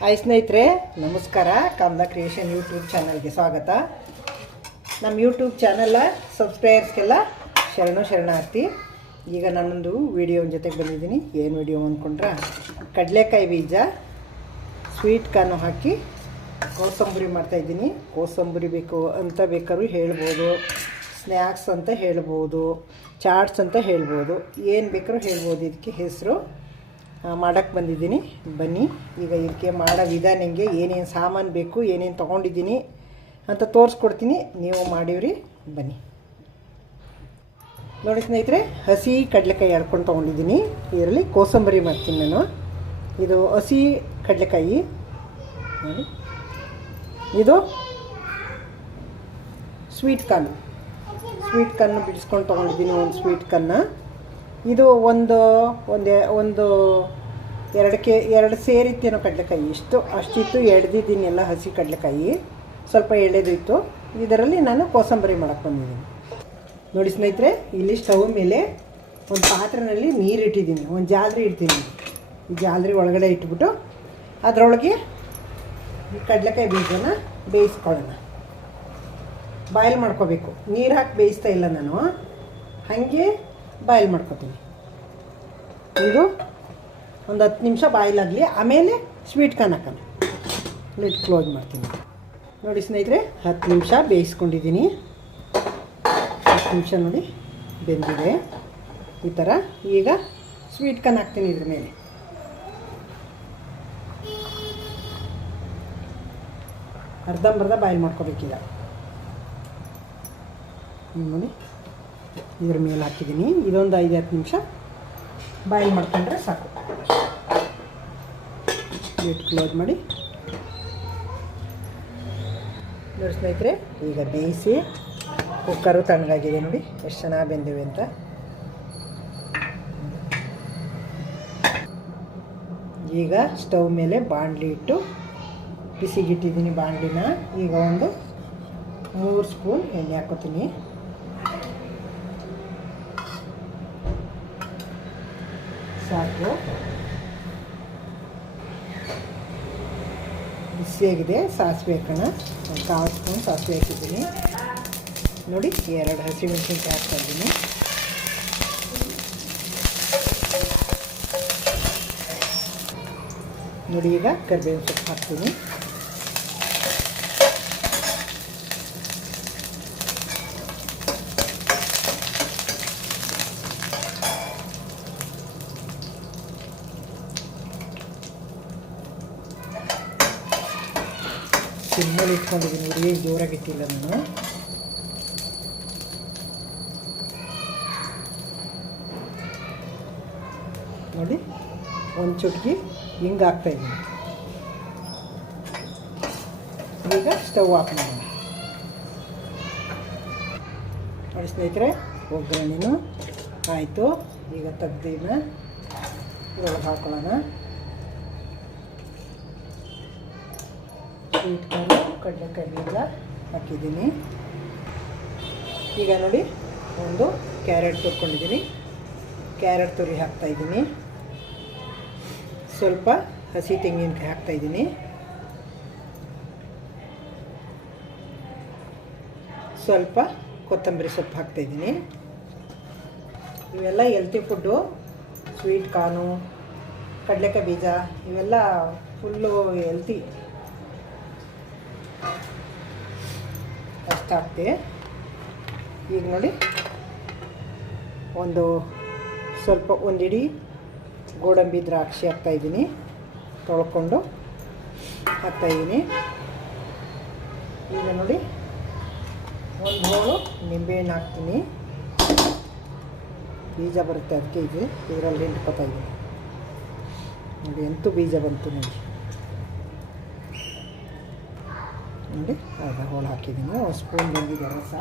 Hi ಸ್ನೇಹಿತರೆ, ನಮಸ್ಕಾರ. Kamala creation YouTube ಚಾನಲ್ಗೆ ಸ್ವಾಗತ. ನಮ್ಮ ಯೂಟ್ಯೂಬ್ ಚಾನಲ್ ಸಬ್ಸ್ಕ್ರೈಬರ್ಸ್ಗೆಲ್ಲ ಶರಣಾರ್ಥಿ. ಈಗ ನಾನೊಂದು ವಿಡಿಯೋ ಜೊತೆಗೆ ಬಂದಿದ್ದೀನಿ. ಏನು ವಿಡಿಯೋ ಅಂದ್ಕೊಂಡ್ರೆ, ಕಡಲೆಕಾಯಿ ಬೀಜ ಸ್ವೀಟ್ ಕಾರ್ನು ಹಾಕಿ ಕೋಸಂಬರಿ ಮಾಡ್ತಾಯಿದ್ದೀನಿ. ಕೋಸಂಬರಿ ಬೇಕು ಅಂತ ಬೇಕಾದ್ರೂ ಹೇಳ್ಬೋದು, ಸ್ನ್ಯಾಕ್ಸ್ ಅಂತ ಹೇಳ್ಬೋದು, ಚಾಟ್ಸ್ ಅಂತ ಹೇಳ್ಬೋದು, ಏನು ಬೇಕಾದ್ರೂ ಹೇಳ್ಬೋದು. ಇದಕ್ಕೆ ಹೆಸರು ಮಾಡೋಕ್ಕೆ ಬಂದಿದ್ದೀನಿ. ಬನ್ನಿ, ಈಗ ಇದಕ್ಕೆ ಮಾಡೋ ವಿಧಾನಂಗೆ ಏನೇನು ಸಾಮಾನು ಬೇಕು, ಏನೇನು ತೊಗೊಂಡಿದ್ದೀನಿ ಅಂತ ತೋರಿಸ್ಕೊಡ್ತೀನಿ. ನೀವು ಮಾಡಿವ್ರಿ, ಬನ್ನಿ ನೋಡಿ ಸ್ನೇಹಿತರೆ. ಹಸಿ ಕಡಲೆಕಾಯಿ ಎಳ್ಕೊಂಡು ತೊಗೊಂಡಿದ್ದೀನಿ. ಇದರಲ್ಲಿ ಕೋಸಂಬರಿ ಮಾಡ್ತೀನಿ ನಾನು. ಇದು ಹಸಿ ಕಡಲೆಕಾಯಿ ನೋಡಿ. ಇದು ಸ್ವೀಟ್ ಕಾರ್ನ್ ಬಿಡಿಸ್ಕೊಂಡು ತೊಗೊಂಡಿದ್ದೀನಿ. ಒಂದು ಸ್ವೀಟ್ ಕಾರ್ನ ಇದು ಎರಡು ಸೇರಿತ್ತೇನೋ ಕಡಲೆಕಾಯಿ. ಅಷ್ಟಿತ್ತು, ಎಳೆದಿದ್ದೀನಿ ಎಲ್ಲ ಹಸಿ ಕಡಲೆಕಾಯಿ. ಸ್ವಲ್ಪ ಎಳೆದಿತ್ತು. ಇದರಲ್ಲಿ ನಾನು ಕೋಸಂಬರಿ ಮಾಡೋಕ್ಕೆ ಬಂದಿದ್ದೀನಿ ನೋಡಿ ಸ್ನೇಹಿತರೆ. ಇಲ್ಲಿ ಸ್ಟವ್ ಮೇಲೆ ಒಂದು ಪಾತ್ರೆಯಲ್ಲಿ ನೀರು ಇಟ್ಟಿದ್ದೀನಿ. ಒಂದು ಜಾಲರಿ ಇಡ್ತೀನಿ. ಈ ಜಾಲರಿ ಒಳಗಡೆ ಇಟ್ಬಿಟ್ಟು ಅದರೊಳಗೆ ಈ ಕಡಲೆಕಾಯಿ ಬೀಜನ ಬೇಯಿಸ್ಕೊಳ್ಳೋಣ. ಬಾಯ್ಲ್ ಮಾಡ್ಕೋಬೇಕು. ನೀರು ಹಾಕಿ ಬೇಯಿಸ್ತಾ ಇಲ್ಲ ನಾನು, ಹಾಗೆ ಬಾಯ್ಲ್ ಮಾಡ್ಕೊತೀನಿ. ಇದು ಒಂದು 10 ನಿಮಿಷ ಬಾಯ್ಲ್ ಆಗಲಿ, ಆಮೇಲೆ ಸ್ವೀಟ್ ಕಾರ್ನ್ ಹಾಕೋಣ. ಲಿಡ್ ಕ್ಲೋಸ್ ಮಾಡ್ತೀನಿ ನೋಡಿ ಸ್ನೇಹಿತರೆ. 10 ನಿಮಿಷ ಬೇಯಿಸ್ಕೊಂಡಿದ್ದೀನಿ. 10 ನಿಮಿಷ ನೋಡಿ ಬೆಂದಿದೆ ಈ ಥರ. ಈಗ ಸ್ವೀಟ್ ಕಾರ್ನ್ ಹಾಕ್ತೀನಿ ಇದ್ರ ಮೇಲೆ. ಅರ್ಧಂಬರ್ಧ ಬಾಯ್ಲ್ ಮಾಡ್ಕೋಬೇಕೀಗ ನೋಡಿ. ಇದ್ರ ಮೇಲೆ ಹಾಕಿದ್ದೀನಿ. ಇದೊಂದು 5-10 ನಿಮಿಷ ಬಾಯ್ಲ್ ಮಾಡ್ಕೊಂಡ್ರೆ ಸಾಕು. ಲಿಡ್ ಕ್ಲೋಸ್ ಮಾಡಿ ನೋಡಿ ಸ್ನೇಹಿತರೆ. ಈಗ ಬೇಯಿಸಿ ಕುಕ್ಕರು ತಣ್ಣಗಾಗಿದೆ ನೋಡಿ, ಎಷ್ಟು ಚೆನ್ನಾಗಿ ಬೆಂದಿವೆ ಅಂತ. ಈಗ ಸ್ಟವ್ ಮೇಲೆ ಬಾಣಲಿ ಇಟ್ಟು ಬಿಸಿಗಿಟ್ಟಿದ್ದೀನಿ ಬಾಣಲಿನ. ಈಗ ಒಂದು 3 ಸ್ಪೂನ್ ಎಣ್ಣೆ ಹಾಕೋತೀನಿ. ಸಾಕು, ಬಿಸಿಯಾಗಿದೆ. ಸಾಸಿವೆ ಹಾಕೋಣ. ಒಂದು 1/4 ಸ್ಪೂನ್ ಸಾಸಿವೆ ಹಾಕಿದ್ದೀನಿ ನೋಡಿ. 2 ಹಸಿಮೆಣಸಿನ್ಕಾಯಿ ಹಾಕ್ತಾಯಿದ್ದೀನಿ. ನೋಡಿ, ಈಗ ಕರಿಬೇವಿನ ಸೊಪ್ಪು ಹಾಕ್ತೀನಿ. ಸಿಮ್ಮಲ್ಲಿ ಇಟ್ಕೊಂಡಿದ್ದೀನಿ. ಏನು ಜೋರಾಗಿ ಇಟ್ಟಿಲ್ಲ ನಾನು. ನೋಡಿ, ಒಂದು ಚುಟ್ಕಿ ಹಿಂಗೆ ಹಾಕ್ತಾಯಿದ್ದೀನಿ. ಈಗ ಸ್ಟವ್ ಆಫ್ ಮಾಡೋಣ ನೋಡಿ ಸ್ನೇಹಿತರೆ. ಒಗ್ಗರಣೆನೂ ಆಯಿತು. ಈಗ ತೆಗ್ದಿನ ಇದ್ರೊಳಗೆ ಹಾಕೊಳ್ಳೋಣ. ಸ್ವೀಟ್ ಕಾರ್ನು, ಕಡಲೆಕಾಯಿ ಬೀಜ ಹಾಕಿದ್ದೀನಿ. ಈಗ ನೋಡಿ, ಒಂದು ಕ್ಯಾರೆಟ್ ತುರ್ಕೊಂಡಿದ್ದೀನಿ. ಕ್ಯಾರೆಟ್ ತುರಿ ಹಾಕ್ತಾಯಿದ್ದೀನಿ. ಸ್ವಲ್ಪ ಹಸಿ ತೆಂಗಿನಕಾಯಿ ಹಾಕ್ತಾಯಿದ್ದೀನಿ. ಸ್ವಲ್ಪ ಕೊತ್ತಂಬರಿ ಸೊಪ್ಪು ಹಾಕ್ತಾಯಿದ್ದೀನಿ. ಇವೆಲ್ಲ ಹೆಲ್ತಿ ಫುಡ್ಡು. ಸ್ವೀಟ್ ಕಾರ್ನು, ಕಡಲೆಕಾಯಿ ಬೀಜ ಇವೆಲ್ಲ ಫುಲ್ಲು ಹೆಲ್ತಿ. ಅಷ್ಟು ಹಾಕ್ತೆ. ಈಗ ನೋಡಿ, ಒಂದು ಇಡೀ ಗೋಡಂಬಿ ದ್ರಾಕ್ಷಿ ಹಾಕ್ತಾಯಿದ್ದೀನಿ. ತೊಳ್ಕೊಂಡು ಹಾಕ್ತಾಯಿದ್ದೀನಿ. ಈಗ ನೋಡಿ, ಒಂದು ಹೋಳು ನಿಂಬೆಹಣ್ಣು ಹಾಕ್ತೀನಿ. ಬೀಜ ಬರುತ್ತೆ, ಅದಕ್ಕೆ ಇದರಲ್ಲಿ ಹಿಂಡ್ಕೊತಾಯಿದ್ದೀನಿ ನೋಡಿ. ಎಂತೂ ಬೀಜ ಬಂತು ನೋಡಿ. ನೋಡಿ, ಅರ್ಧ ಹೋಳು ಹಾಕಿದ್ದೀನಿ. 1 ಸ್ಪೂನ್ ಬಂದಿದೆ ರಸ,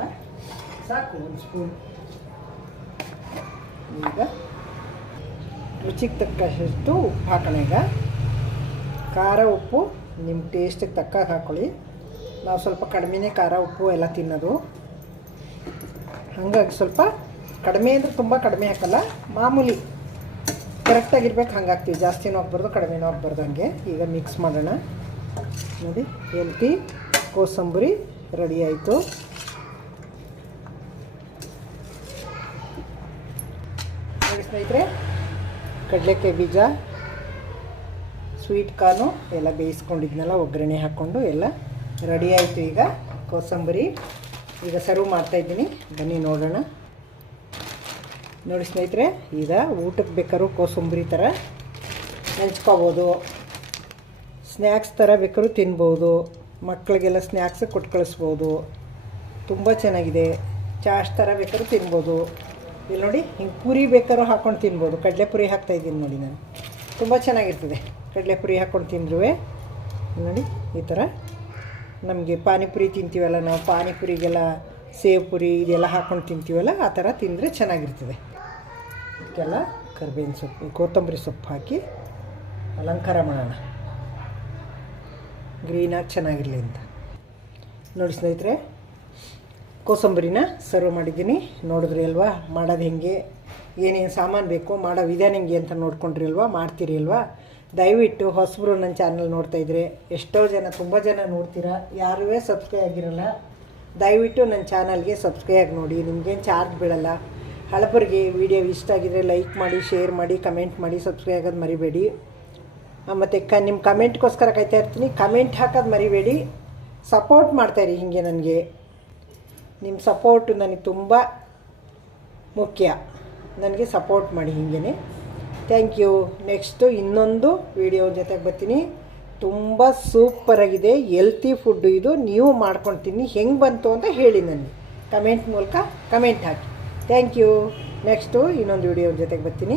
ಸಾಕು 1 ಸ್ಪೂನ್. ಈಗ ರುಚಿಗೆ ತಕ್ಕಷ್ಟು ಉಪ್ಪು ಹಾಕೋಣ. ಈಗ ಖಾರ ಉಪ್ಪು ನಿಮ್ಮ ಟೇಸ್ಟಿಗೆ ತಕ್ಕಾಗ ಹಾಕ್ಕೊಳ್ಳಿ. ನಾವು ಸ್ವಲ್ಪ ಕಡಿಮೆನೇ ಖಾರ ಉಪ್ಪು ಎಲ್ಲ ತಿನ್ನೋದು, ಹಾಗಾಗಿ ಸ್ವಲ್ಪ ಕಡಿಮೆ ಅಂದರೆ ತುಂಬ ಕಡಿಮೆ ಹಾಕಲ್ಲ, ಮಾಮೂಲಿ ಕರೆಕ್ಟಾಗಿರ್ಬೇಕು, ಹಂಗೆ ಹಾಕ್ತೀವಿ. ಜಾಸ್ತಿನೂ ಹಾಕ್ಬಾರ್ದು, ಕಡಿಮೆನೂ ಹಾಕ್ಬಾರ್ದು. ಹಂಗೆ ಈಗ ಮಿಕ್ಸ್ ಮಾಡೋಣ. ನೋಡಿ, ಹೆಲ್ತಿ ಕೋಸಂಬರಿ ರೆಡಿ ಆಯಿತು. ನೋಡಿ ಸ್ನೇಹಿತರೆ, ಕಡಲೆಕಾಯಿ ಬೀಜ, ಸ್ವೀಟ್ ಕಾರ್ನು ಎಲ್ಲ ಬೇಯಿಸ್ಕೊಂಡಿದ್ನೆಲ್ಲ ಒಗ್ಗರಣೆ ಹಾಕ್ಕೊಂಡು ಎಲ್ಲ ರೆಡಿ ಆಯಿತು. ಈಗ ಕೋಸಂಬರಿ ಈಗ ಸರ್ವ್ ಮಾಡ್ತಾಯಿದ್ದೀನಿ, ಬನ್ನಿ ನೋಡೋಣ. ನೋಡಿ ಸ್ನೇಹಿತರೆ, ಈಗ ಊಟಕ್ಕೆ ಬೇಕಾದ್ರೂ ಕೋಸಂಬರಿ ಥರ ನೆಂಚ್ಕೋಬೋದು, ಸ್ನ್ಯಾಕ್ಸ್ ಥರ ಬೇಕಾದ್ರೂ ತಿನ್ಬೋದು, ಮಕ್ಕಳಿಗೆಲ್ಲ ಸ್ನ್ಯಾಕ್ಸ್ ಕೊಟ್ಟು ಕಳಿಸ್ಬೋದು. ತುಂಬ ಚೆನ್ನಾಗಿದೆ. ಚಾಟ್ ಥರ ಬೇಕಾದ್ರೂ ತಿನ್ಬೋದು. ಇಲ್ಲಿ ನೋಡಿ, ಹಿಂಗೆ ಪೂರಿ ಬೇಕಾದ್ರೂ ಹಾಕ್ಕೊಂಡು ತಿನ್ಬೋದು. ಕಡಲೆಪುರಿ ಹಾಕ್ತಾಯಿದ್ದೀನಿ ನೋಡಿ ನಾನು, ತುಂಬ ಚೆನ್ನಾಗಿರ್ತದೆ. ಕಡಲೆಪುರಿ ಹಾಕ್ಕೊಂಡು ತಿಂದ್ರೂ ನೋಡಿ ಈ ಥರ. ನಮಗೆ ಪಾನಿಪುರಿ ತಿಂತೀವಲ್ಲ ನಾವು, ಪಾನಿಪುರಿಗೆಲ್ಲ ಸೇವ್ ಪುರಿ ಇದೆಲ್ಲ ಹಾಕ್ಕೊಂಡು ತಿಂತೀವಲ್ಲ, ಆ ಥರ ತಿಂದರೆ ಚೆನ್ನಾಗಿರ್ತದೆ. ಇದಕ್ಕೆಲ್ಲ ಕರಿಬೇವಿನ ಸೊಪ್ಪು, ಕೊತ್ತಂಬರಿ ಸೊಪ್ಪು ಹಾಕಿ ಅಲಂಕಾರ ಮಾಡೋಣ, ಗ್ರೀನಾಗಿ ಚೆನ್ನಾಗಿರಲಿ ಅಂತ. ನೋಡಿ ಸ್ನೇಹಿತರೆ, ಕೋಸಂಬರಿನ ಸರ್ವ್ ಮಾಡಿದ್ದೀನಿ. ನೋಡಿದ್ರಿ ಅಲ್ವಾ ಮಾಡೋದು ಹೆಂಗೆ, ಏನೇನು ಸಾಮಾನು ಬೇಕು, ಮಾಡೋ ವಿಧಾನ ಹೆಂಗೆ ಅಂತ ನೋಡ್ಕೊಂಡ್ರಿ ಅಲ್ವಾ, ಮಾಡ್ತೀರಿ ಅಲ್ವಾ. ದಯವಿಟ್ಟು ಹೊಸಬರು ನನ್ನ ಚಾನಲ್ ನೋಡ್ತಾಯಿದ್ರೆ, ಎಷ್ಟೋ ಜನ, ತುಂಬ ಜನ ನೋಡ್ತೀರಾ, ಯಾರೂ ಸಬ್ಸ್ಕ್ರೈಬ್ ಆಗಿರಲ್ಲ. ದಯವಿಟ್ಟು ನನ್ನ ಚಾನಲ್ಗೆ ಸಬ್ಸ್ಕ್ರೈಬ್ ಆಗಿ ನೋಡಿ, ನಿಮಗೇನು ಚಾರ್ಜ್ ಬೀಳಲ್ಲ. ಹಳಬರಿಗೆ ವಿಡಿಯೋ ಇಷ್ಟ ಆಗಿದ್ರೆ ಲೈಕ್ ಮಾಡಿ, ಶೇರ್ ಮಾಡಿ, ಕಮೆಂಟ್ ಮಾಡಿ, ಸಬ್ಸ್ಕ್ರೈಬ್ ಆಗೋದು ಮರಿಬೇಡಿ. ಮತ್ತು ನಿಮ್ಮ ಕಮೆಂಟ್ಗೋಸ್ಕರ ಕಾಯ್ತಾ ಇರ್ತೀನಿ. ಕಮೆಂಟ್ ಹಾಕೋದು ಮರಿಬೇಡಿ. ಸಪೋರ್ಟ್ ಮಾಡ್ತಾಯಿರಿ ಹೀಗೆ. ನನಗೆ ನಿಮ್ಮ ಸಪೋರ್ಟು ನನಗೆ ತುಂಬ ಮುಖ್ಯ. ನನಗೆ ಸಪೋರ್ಟ್ ಮಾಡಿ ಹೀಗೇ. Thank you. ನೆಕ್ಸ್ಟು ಇನ್ನೊಂದು ವಿಡಿಯೋ ಜೊತೆಗೆ ಬರ್ತೀನಿ. ತುಂಬ ಸೂಪರಾಗಿದೆ, ಹೆಲ್ತಿ ಫುಡ್ಡು ಇದು. ನೀವು ಮಾಡ್ಕೊಂಡು ತಿನ್ನಿ, ಹೆಂಗೆ ಬಂತು ಅಂತ ಹೇಳಿ ನನಗೆ ಕಮೆಂಟ್ ಮೂಲಕ ಕಮೆಂಟ್ ಹಾಕಿ. Thank you. ನೆಕ್ಸ್ಟು ಇನ್ನೊಂದು ವಿಡಿಯೋ ಜೊತೆಗೆ ಬರ್ತೀನಿ.